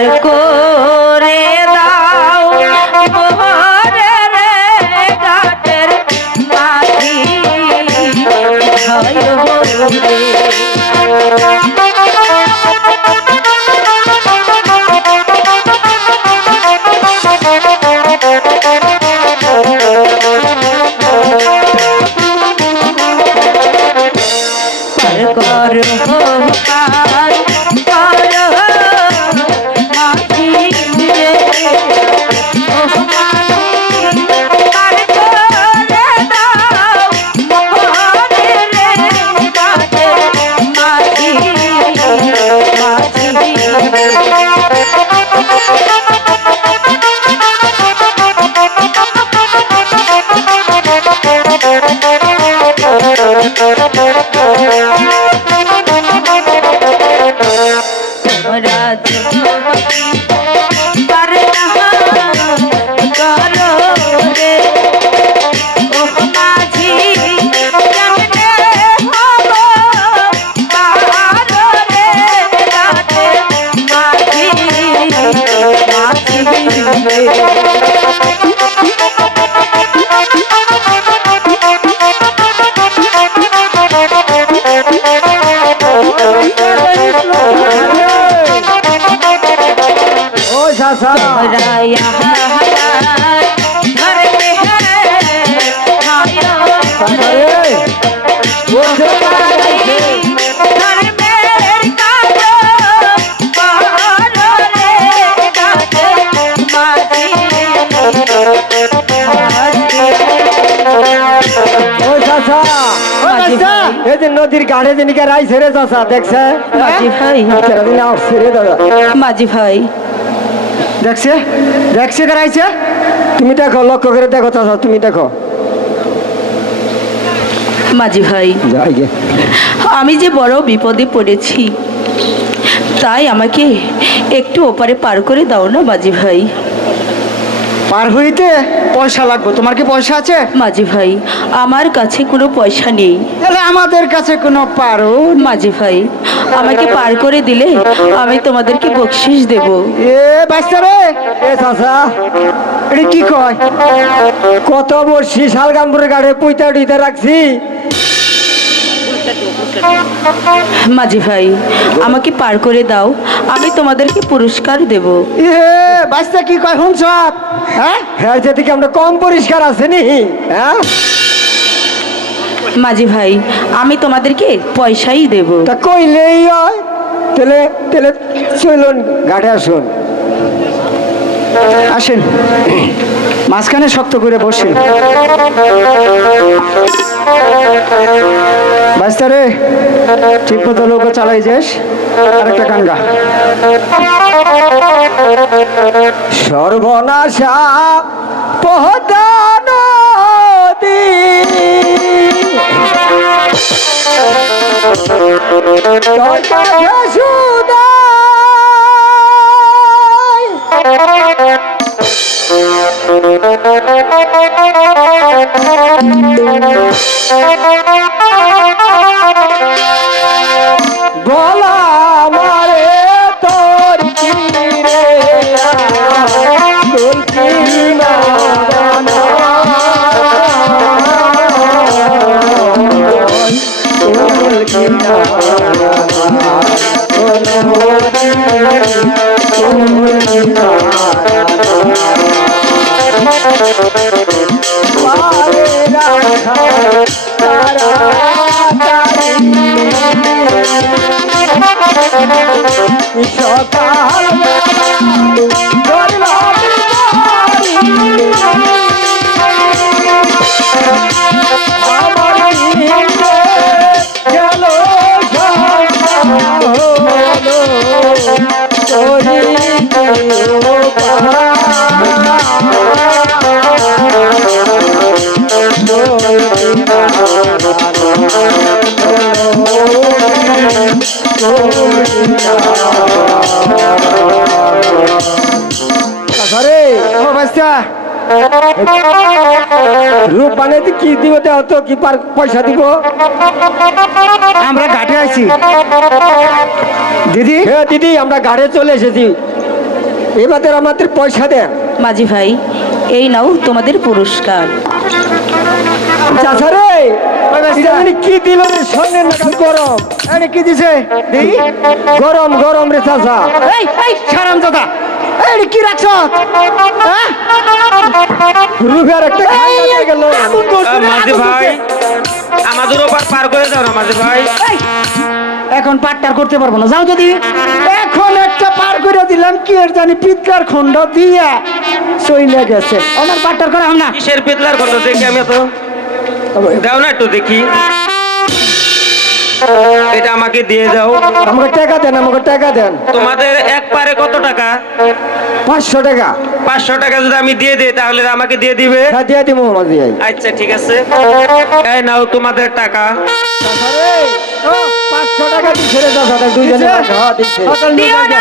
পার করে দাও মোহরে রে ঘাটের মাঝি হয় রে। নদীর গাড়ে দিনকে রাই ছেড়ে চাষা দেখছে মাঝি ভাই, ছেড়ে দাদা মাঝি ভাই দেখছে দেখছে রাইছে। তুমি দেখো, লক্ষ্য করে দেখো চাষা, তুমি দেখো। মাঝি ভাই, যাই গে। আমি যে বড় বিপদে পড়েছি, তাই আমাকে একটু ওপারে পার করে দাও না মাঝি ভাই। পার হইতে পয়সা লাগবে, তোমার কি পয়সা আছে? মাঝি ভাই, আমার কাছে কোনো পয়সা নেই। তাহলে আমাদের কাছে কোনো পারো। মাঝি ভাই, আমাকে পার করে দিলে আমি তোমাদেরকে বকশিস দেব। এ বাচ্চা রে, এ চাচা এটা কি কয়? কত বর্ষি শালগামপুরের গাড়ে পয়তা উঠিতে রাখছি। মাঝি ভাই, আমাকে পার করে দাও, আমি তোমাদেরকে পুরস্কার দেব। এ বাচ্চা কি কয় শুনছ? হ্যাঁ হ্যাঁ, যেদিকে আমরা কম পরিষ্কার আছে নি। হ্যাঁ মাঝি ভাই, আমি তোমাদেরকে পয়সাই দেব। তা কইলেই হয়। তাহলে তাহলে চলুন গাড়ি আসুন, আসেন মাঝখানে শক্ত করে বসেন। বাস্তা রে, ঠিক মতো লোক চালাই যাস। আরেকটা গান গা। সর্বনাশা পহদা নদী তোর কাছে সুদাই বলা মারে তোর কি রে তোর কি না তোর কি না সকাল গেল রূপ বানাইতে কি দিব, তো কি পয়সা দিব? আমরা ঘাটে আছি দিদি। হ্যাঁ দিদি, আমরা ঘাটে চলে এসেছি। এবার আমাদের পয়সা দেন। মাঝি ভাই, এই নাও তোমাদের পুরস্কার। চাচা রে, এটা মানে কি দিল রে? স্বর্ণের নাগাল গরম। আরে কি দিছে দেখি? গরম গরম রে চাচা। এই এই সারাম দাদা, এই কি রাখছ? হ্যাঁ, রুফের একটা খাইয়া দিয়ে গেল। মাঝি ভাই, আমাদের ওপার পার করে দাও না মাঝি ভাই। এখন পাট্টার করতে পারবো না, যাও যদি। এখন একটা পার করে দিলাম, কি এর জানি পিতলার খন্ড দিয়া চইলে গেছে। আমার পাট্টার করা না। কিসের পেতলার কথা দেখি আমি তো, দাও না একটু দেখি। এটা আমাকে দিয়ে দাও। আমাকে টাকা দেন, আমাকে টাকা দেন। তোমাদের এক পারে কত টাকা? 500 টাকা। 500 টাকা যদি আমি দিয়ে দিই তাহলে আমাকে দিয়ে দিবে? হ্যাঁ দিয়ে দিব মাঝি ভাই। আচ্ছা ঠিক আছে, এই নাও তোমাদের টাকা। চাচা রে, ও 500 টাকা দিছে রে চাচা, দুইজনে। হ্যাঁ দিছে। দিও না।